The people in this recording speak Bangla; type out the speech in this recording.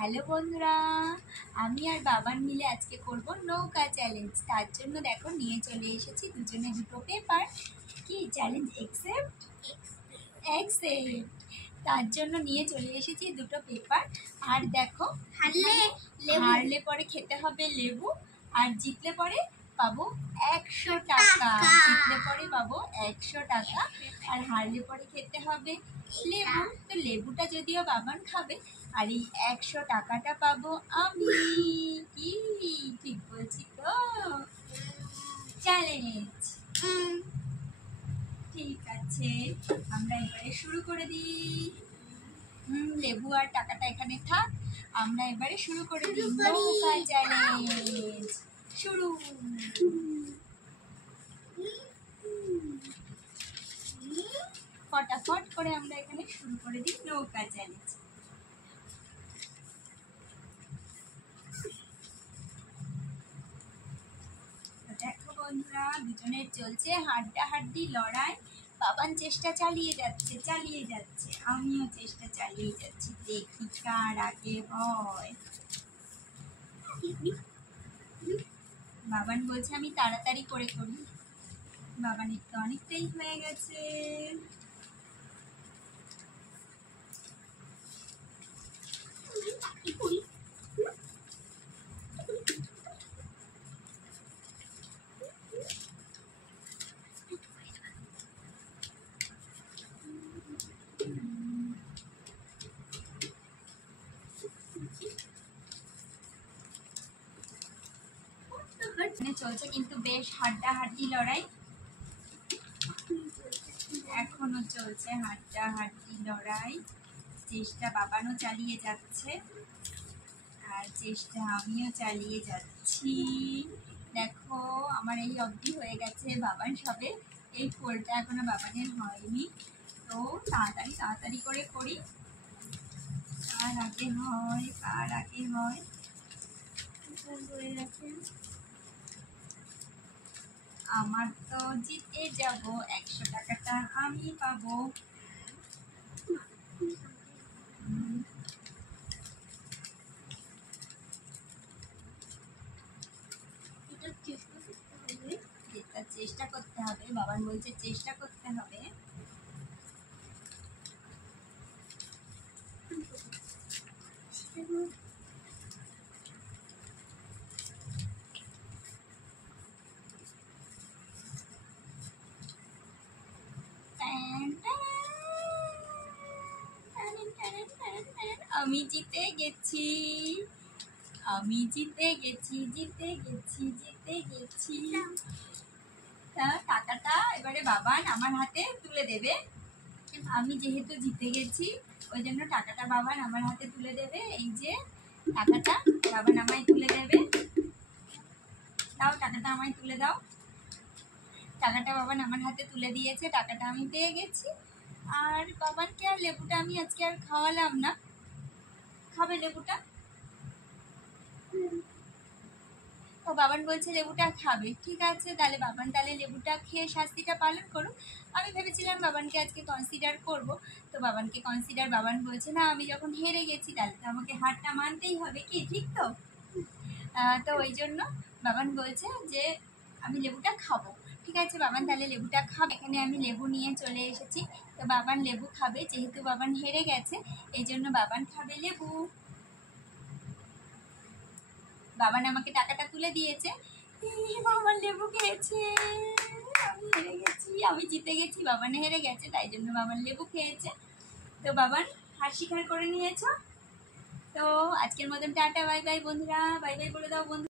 হ্যালো বন্ধুরা, আমি আর বাবান মিলে আজকে করব নৌকা চ্যালেঞ্জ। তার জন্য দেখো নিয়ে চলে এসেছি দুজনে দুটো পেপার। কি চ্যালেঞ্জ অ্যাকসেপ্ট? অ্যাকসেপ্ট। তার জন্য নিয়ে চলে এসেছি দুটো পেপার। আর দেখো হারলে পরে খেতে হবে লেবু, আর জিতলে পরে পাবো 100 টাকা। জিতলে পরে পাবো 100 টাকা, আর হারলে পরে খেতে হবে লেবু। তো লেবুটা যদিও বাবান খাবে, আর এই 100 টাকাটা পাবো আমি। কি ঠিক বলছি তো? চ্যালেঞ্জ ঠিক আছে, আমরা এবারে শুরু করে দিই। লেবু আর টাকাটা এখানে থাক, আমরা এবারে শুরু করে দিই নৌকা চ্যালেঞ্জ। শুরু। ফটাফট করে আমরা এখানে শুরু করে দিই নৌকা চ্যালেঞ্জ। দেখো বন্ধুরা, দুজনের চলছে হাড্ডাহাড্ডি লড়াই। বাবান চেষ্টা চালিয়ে যাচ্ছে, আমিও চেষ্টা চালিয়ে যাচ্ছি। দেখি কার আগে হয়। বাবান বলছে আমি তাড়াতাড়ি করে করি। বাবানের তো অনেকটাই হয়ে গেছে। চলছে কিন্তু বেশ হাড্ডাহাড্ডি লড়াই, এখনো চলছে হাড্ডাহাড্ডি লড়াই। চেষ্টা বাবানও চালিয়ে যাচ্ছে, আর চেষ্টা আমিও চালিয়ে যাচ্ছি। দেখো আমার এই অবধি হয়ে গেছে, বাবান সবে এই ফোলটা এখনো বাবানের হয়নি। তো তাড়াতাড়ি করে করি, কার আগে হয়। আমার তো জিতে যাব, 100 টাকাটা আমি পাবো। চেষ্টা করতে হবে, বাবান বলছে চেষ্টা করতে হবে। আমি জিতে গেছি। টাকাটা এবারে বাবান আমার হাতে তুলে দেবে। আমি যেহেতু জিতে গেছি, ওই জন্য টাকাটা বাবান আমার হাতে তুলে দেবে। এই যে টাকাটা বাবান আমায় তুলে দেবে। দাও, টাকাটা আমায় তুলে দাও। টাকাটা বাবান আমার হাতে তুলে দিয়েছে, টাকাটা আমি পেয়ে গেছি। আর বাবানকে আর লেবুটা আমি আজকে আর খাওয়ালাম না। খাবে লেবুটা? ও বাবান বলছে লেবুটা খাবে। ঠিক আছে, তাহলে বাবান লেবুটা খেয়ে শাস্তিটা পালন করুক। আমি ভেবেছিলাম বাবানকে আজকে কনসিডার করব, তো বাবানকে বাবান বলছে না, আমি যখন হেরে গেছি তাহলে তো আমাকে হারটা মানতেই হবে। কি ঠিক তো? তো ওই জন্য বাবান বলছে যে আমি লেবুটা খাবো। ঠিক আছে, বাবান তাহলে লেবুটা খাবে। এখানে আমি লেবু নিয়ে চলে এসেছি, তো বাবান লেবু খাবে। যেহেতু বাবান হেরে গেছে, এই জন্য বাবান খাবে লেবু। বাবান আমাকে টাকাটা তুলে দিয়েছে। বাবান লেবু খেয়েছে। আমি হেরে গেছি, আমি জিতে গেছি, বাবান হেরে গেছে, তাই জন্য বাবান লেবু খেয়েছে। তো বাবান হার স্বীকার করে নিয়েছ। তো আজকের মতন টাটা, বাই বাই বন্ধুরা, বাই বাই বলে দাও বন্ধু।